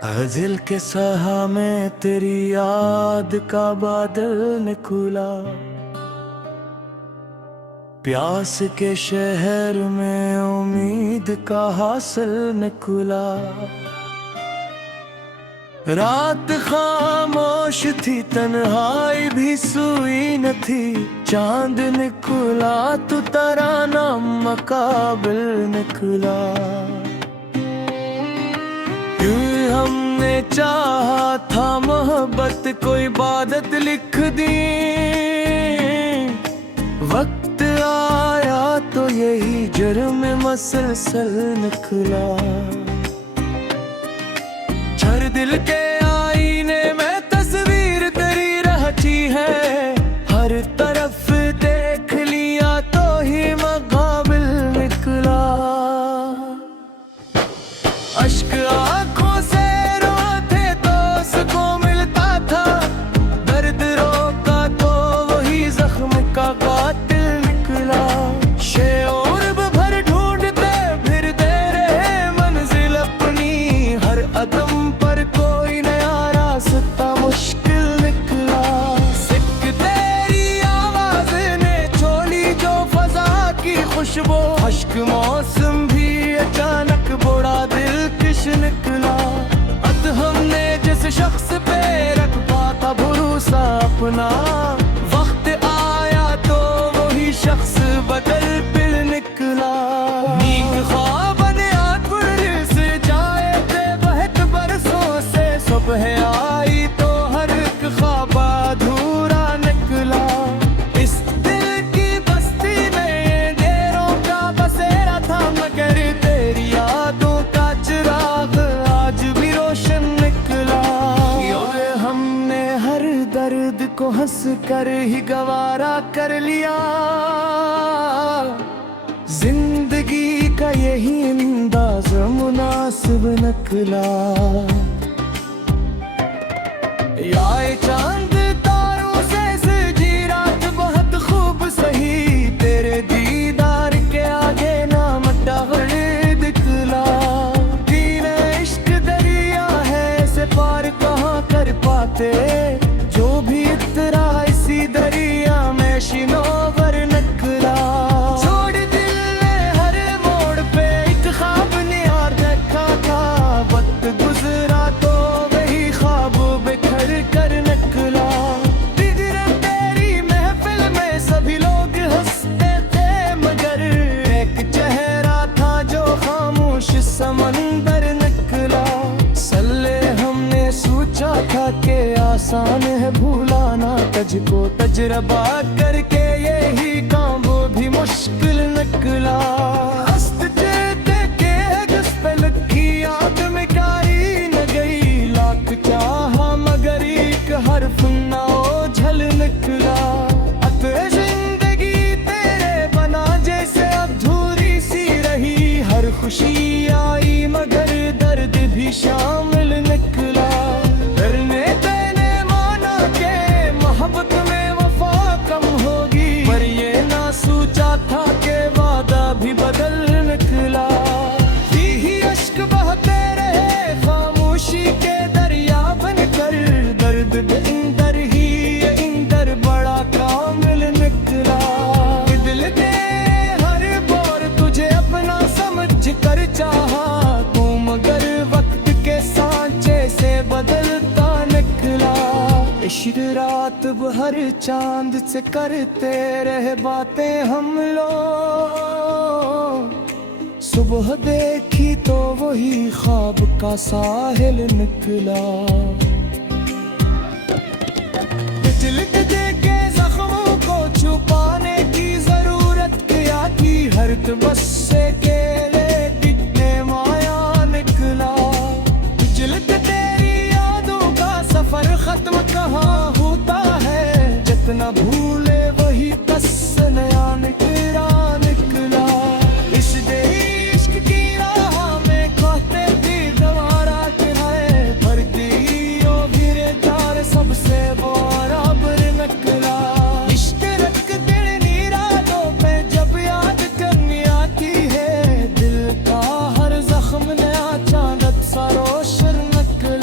दिल के सहा में तेरी याद का बादल निकला, प्यास के शहर में उम्मीद का हासिल निकला। रात खामोश थी, तन्हाई भी सुई न थी, चांद निकला तो तराना मकाबिल निकला। यूं हमने चाहा था मोहब्बत को इबादत लिख दी, वक्त आया तो यही जुर्म मसलसल निकला। हर दिल के आईने में तस्वीर तेरी रहती है, हर तरफ देख लिया तो ही मकाबिल निकला। अश्क आंखों से रोते तो उसको मिलता था, दर्द रोका तो वही जख्म का कातिल निकला। शेओर भर ढूंढते फिरते रहे मंजिल अपनी, हर कदम पर कोई नया रास्ता मुश्किल निकला। सिक तेरी आवाज ने छोड़ी जो फजा की खुशबू, अश्क मौसम भी अचानक बड़ा दिलकश निकला। अत हमने जिस शख्स पे रखा था भरोसा अपना, वक्त आया तो वही शख्स बदल पिल निकला। नींद ख्वाब ने दिल से जाए थे बहत बरसों से, सुबह आई तो हर एक ख्वाब अधूरा निकला। इस दिल की बस्ती में देरों का बसेरा था, मगर तेरी यादों का चिराग आज भी रोशन निकला। और हमने हर दर्द को हंस कर ही गवारा कर लिया, जिंदगी का यही अंदाज मुनासिब निकला। याए चांद तारों से सजी रात बहुत खूब सही, तेरे दीदार के आगे नाम टहल दिखला। दीन इश्क दरिया है, इसे पार कहाँ कर पाते, जो भी इतरा इसी दरिया में शिनोवर निकला। छोड़ दिल ने हर मोड़ पे एक ख्वाब निहार रखा था, वक्त गुजरा तो वही ख्वाब बिखर कर निकला। दिल तेरी महफिल में सभी लोग हंसते थे, मगर एक चेहरा था जो खामोश समंदर निकला। सल्ले हमने सोचा था कि आसान है भूलाना, तुझको तजरबा करके यही काम वो भी मुश्किल निकला। हस्त चेते के जिस पे लगी याद मिटाई न गई, लाख चाहा मगर एक हर्फ ना ओझल निकला। अते जिंदगी तेरे बना जैसे अधूरी सी रही, हर खुशी आई मगर दर्द भी शामिल निकला। डरने तेने माना के मोहब्बत में वफा कम होगी, पर ये ना सोचा था कि वादा भी बदल निकला। यही अश्क बहते रहे खामोशी के दरिया बनकर, दर्द इंदर ही इंदर बड़ा कामिल निकला। दिल ने हर बार तुझे अपना समझ कर चाहा, तू मगर वक्त के सांचे से बदलता निकला। इश्क रात भर चांद से करते रहे बातें हम लोग, सुबह देखी तो वही ख्वाब का साहिल निकला। तिलक देके जख्मों को छुपाने की जरूरत क्या थी, हर तबस्से के लिए कितने माया निकला। तिलक तेरी यादों का सफर खत्म कहाँ होता है, जितना भूले वही कस नया निकला निकला। इस इश्क की राह में कहते भी गवारा है, भरती ओ भिरे तार सबसे बराबर निकला। इश्क रख तेरी रातों पे जब याद करनी आती है, दिल का हर जख्म नया चांद सा रोशन निकला।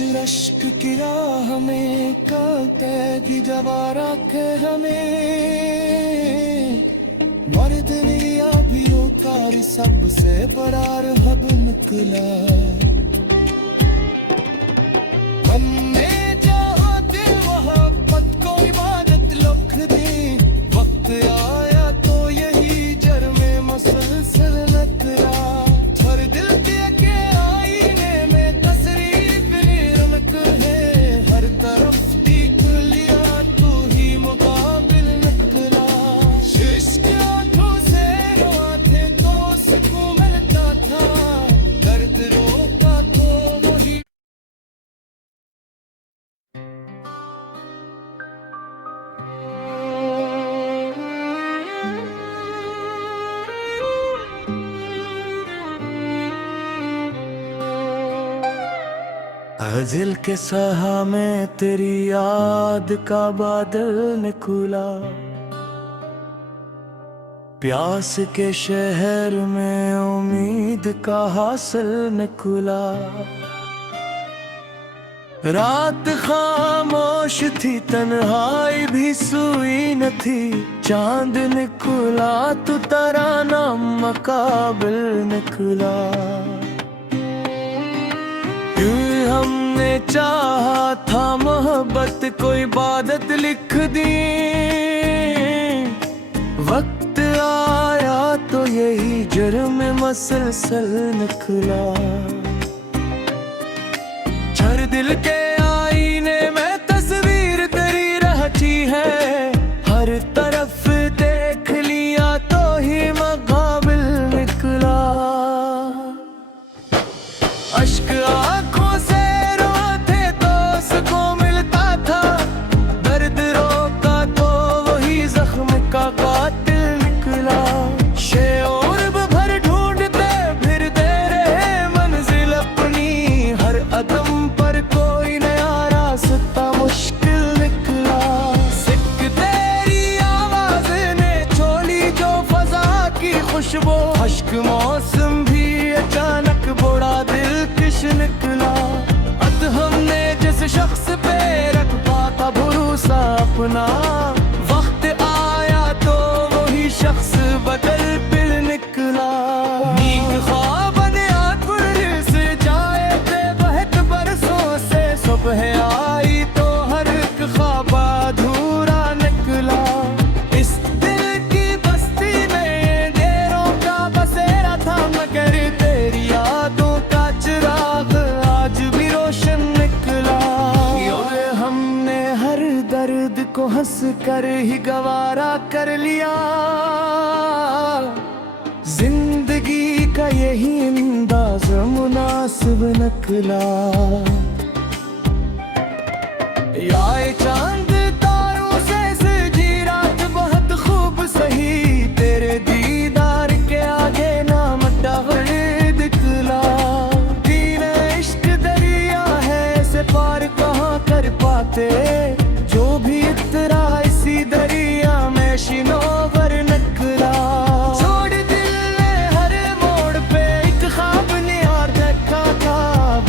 रश्क की राह में कैदी जवारा के हमें मर्द ने अभी उतार सबसे बड़ा हब निकला हमने जहाँ दिल वहाँ पत को इबादत लुक दी वक्त आया तो यही जर में मसलसल नकला हर दिल के आईने में तस्रीफ रमक है हर तरफ देख लिया तू ही मुकाबिल नकला इश्क आंखों से रोते तो सुकून मिलता था दर्द रोता तो वही दिल के सहा में तेरी याद का बादल निकला प्यास के शहर में उम्मीद का हासिल निकला रात खामोश थी तन्हाई भी सुई न थी चांद निकला तू तराना मकाबिल निकला हमने चाहा था मोहब्बत को इबादत लिख दी वक्त आया तो यही जुर्म मसलसल निकला छर दिल के आईने में तस्वीर तेरी रहती है हर तरफ देख लिया तो ही मकाबिल निकला अश्क आंखों से रोते तो सुकून मिलता था दर्द रोका तो वही जख्म का कातिल निकला शेर भर ढूंढते फिर दे रहे मंजिल अपनी हर कदम पर कोई नया रास्ता मुश्किल निकला सिक तेरी आवाज ने छोड़ी जो फजा की खुशबू अश्क मौसम भी अचानक बड़ा दिल किश निकला अत हमने जिस शख्स पे रख पाता भरोसा अपना वक्त आया तो वही शख्स बदल फिर निकला नींद ख्वाब ने आंखों से जाए थे बहक बरसों से सुबह आई तो हर एक ख्वाब अधूरा निकला इस दिल की बस्ती में देरों का बसेरा था मगर तेरी यादों का चिराग आज भी रोशन निकला और हमने हर दर्द को हंस कर ही गवारा कर लिया जिंदगी का यही अंदाज मुनासिब निकला याए चांद तारों से सजी रात बहुत खूब सही तेरे दीदार के आगे ना मटहर दिखला दीन इश्क दरिया है से पार कहाँ कर पाते जो भी इतरा इसी दरिया में शिनोवर निकला छोड़ दिल ने हर मोड़ पे एक ख्वाब ने और देखा था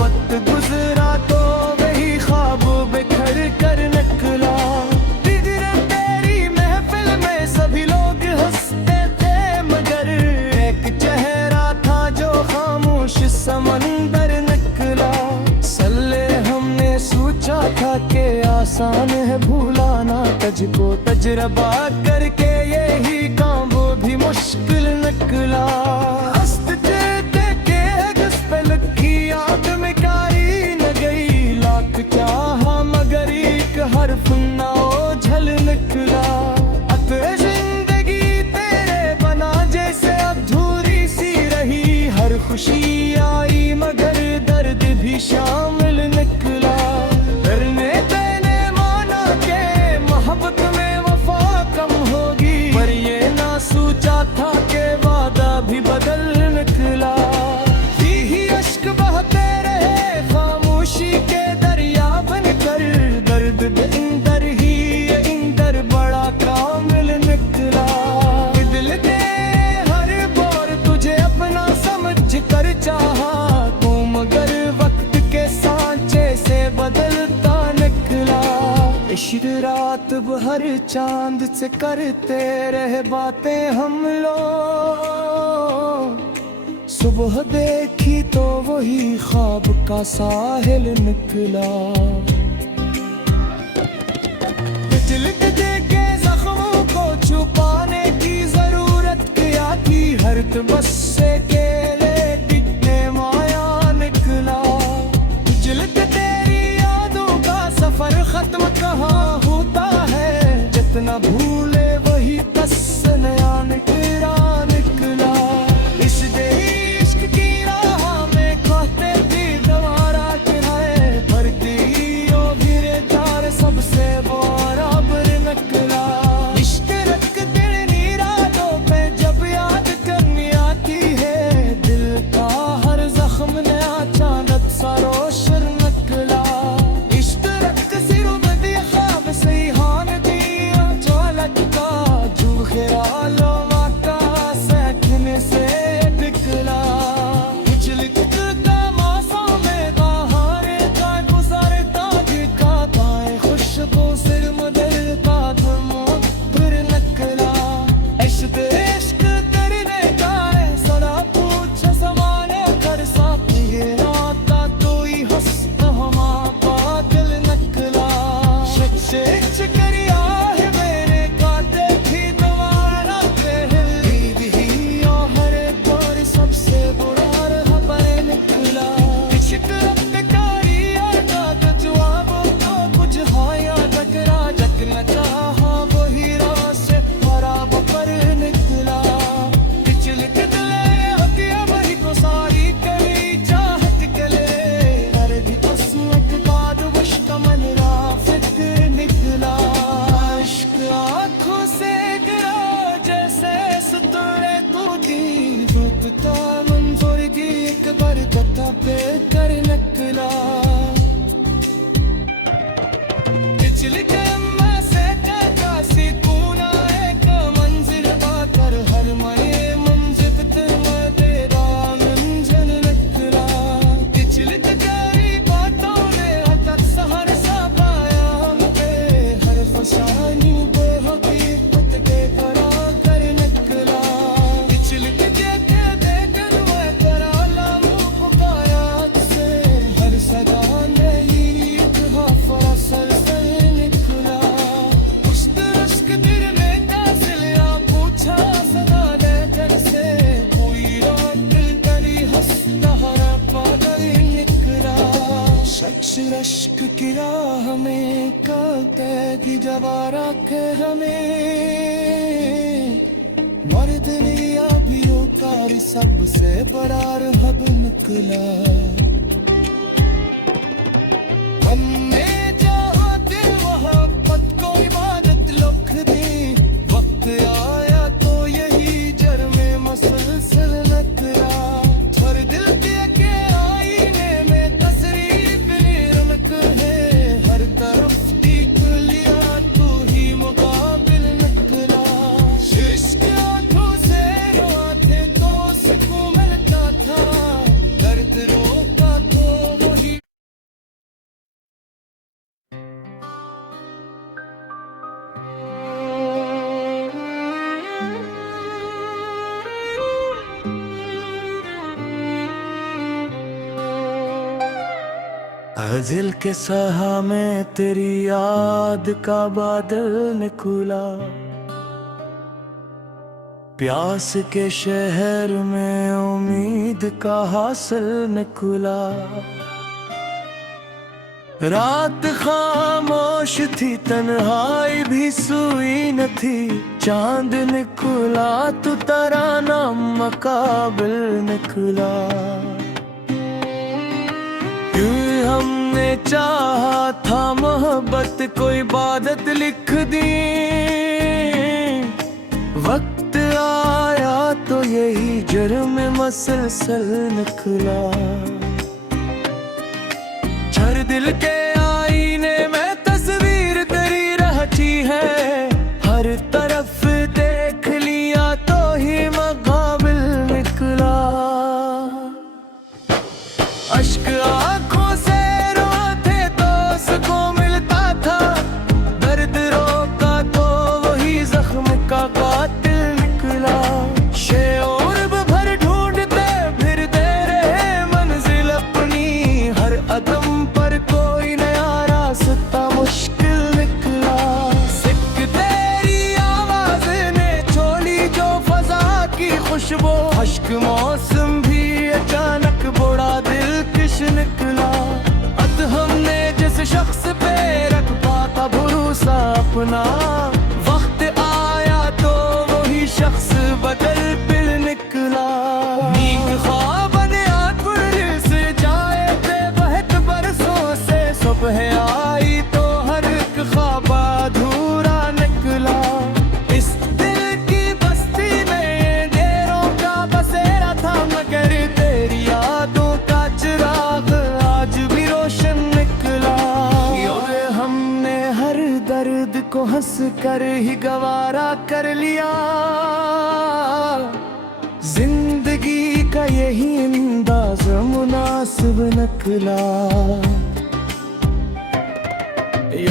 वक्त गुजरा तो वही ख्वाब बिखर कर निकला तेरी महफिल में सभी लोग हंसते थे मगर एक चेहरा था जो खामोश समंदर निकला सल्ले हमने सोचा था कि आसान है भूलाना तुझको तजरबा करके यही काम वो भी मुश्किल निकला हस्त चेते के जिस पे लगी आग में कारी न गई लाख चाहा मगर एक हर्फ ना ओझल निकला अते जिंदगी तेरे बना जैसे अधूरी सी रही हर खुशी आई मगर दर्द भी शामिल निकला डरने तेने माना के मोहब्बत में वफा कम होगी पर ये ना सोचा था के वादा भी बदल इश्क रात भर चांद से करते रहे बातें हम लोग। सुबह देखी तो वही ख्वाब का साहिल निकला। तिलक देके जख्मों को छुपाने की जरूरत क्या थी, हर बस से केले टिकने माया निकला। तिलक तेरी यादों का सफर खत्म कहाँ होता है, जितना भूले वही बस नया निकला निकला। इश्क की राह में कहते भी गवारा किराए भरती ओ गिरे चार सबसे बराबर निकला। इश्क रख तेरी रातों पे जब याद करनी आती है, दिल का हर जख्म नया चांद सा रोशन निकला। इश्क रख सिर में दिया ख्वाब से हान दिया चालक का, जो ख्यालों का सहकने से निकला। उजलिक का मौसम में बहारे का गुजरता का पाए खुशबू सिर मदर का धमो फिर निकला। इश्क करने का है सदा पूछ समाने कर साथी ये राता तो ही हंसता हमा पागल निकला। शिक्ष करिया है मेरे का देखी तुम्हारा कहली भी और हर दौर सबसे बुरा खबर निकला। इश्क रफ्तारी का जवाब तो कुछ हाया टकरा जग न चाहा वही राह से बराबर पर निकला। पिछले कितने होती है वही को सारी कली चाहत गले, हर भी तस्मत बाद वश का मन राफिक निकला। इश्क आँखों से गिरा जैसे सुतरे कूदी, धूपता मंजूर की एक बार कथा पे कर निकला। पिछली कलमा से कासी कूना एक मंजिल पाकर हर मरे मंजिल में तेरा मंजन निकला। पिछली तजारी बातों ने हतक सहर सा पाया हम पे, हर फसानी बेहकीकत के करा कर निकला। पिछली देखे देखन मैं करा लामू पुकायात से, हर सदा ने ईद हाफरा सलसल निकला। उस तरश्क दिल में कासिल या पूछा सदा ने जन से, कोई रात दिल करी हंसता हरा पागल निकला। शख्स रश्क की राह में कहते कि जवारा के हमें, मर्द ने या भी उतार सबसे बड़ा रहब निकला। हमने जहाँ दिल मोहब्बत को इबादत लिख दी, वक्त आया तो यही जर में मसलसल निकला। हर दिल के आईने में तस्रीफ रमक है, हर तरफ देख लिया तू ही मुकाबिल निकला। इश्क आँखों से रोते तो सुकून मिलता था, दर्द रोता तो वही। दिल के सहा में तेरी याद का बादल निकला। प्यास के शहर में उम्मीद का हासिल निकला। रात खामोश थी तन्हाई भी सुई न थी, चांद निकला तू तराना मकाबिल निकला। हमने चाहा था मोहब्बत को इबादत लिख दी, वक्त आया तो यही जुर्म मसलसल निकला। हर दिल के आईने में तस्वीर तेरी रहती है, हर तरफ देख लिया तो ही मकाबिल निकला। अश्क आँखों से रोते तो सुकून मिलता था, शख्स पे रख पाता भरोसा अपना, वक्त आया तो वही शख्स बदल फिर निकला। नीक ख्वाब बने आकुर से जाए थे बहुत बरसों से, सुबह आई तो हर एक ख्वाब अधूरा निकला। इस दिल की बस्ती में देरों का बसेरा था, मगर तेरी यादों का चिराग आज भी रोशन निकला। और हमने हर दर्द को हंस कर ही गवारा कर लिया, जिंदगी का यही अंदाज मुनासिब निकला।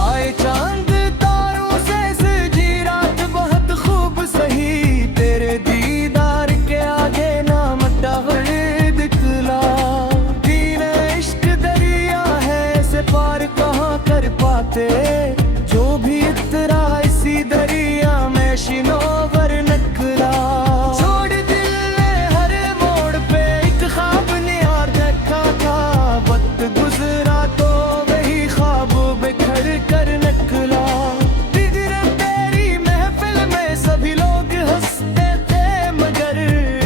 आए चांद तारों से सजी रात बहुत खूब सही, तेरे दीदार के आगे ना मटावर दिखला। दीन इश्क दरिया है से पार कहाँ कर पाते, जो भी इतरा इसी दरिया में शिनोवर निकला। छोड़ दिल ने हर मोड़ पे एक ख्वाब निहार देखा था, वक्त गुजरा तो वही ख्वाब बिखर कर निकला। दिगर तेरी महफिल में सभी लोग हंसते थे, मगर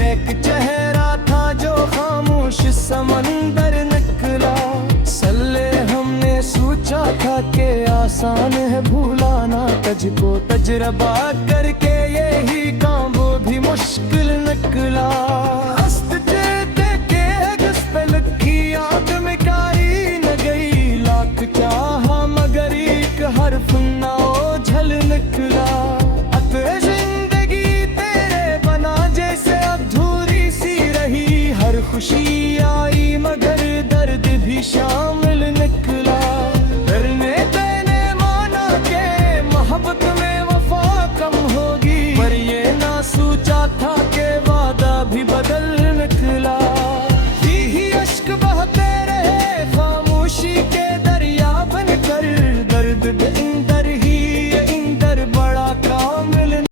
एक चेहरा था जो खामोश समंदर निकला। सल्ले हमने सोचा था कि आसान है भूलाना, तुझको तजरबा करके यही काम वो भी मुश्किल निकला। हस्त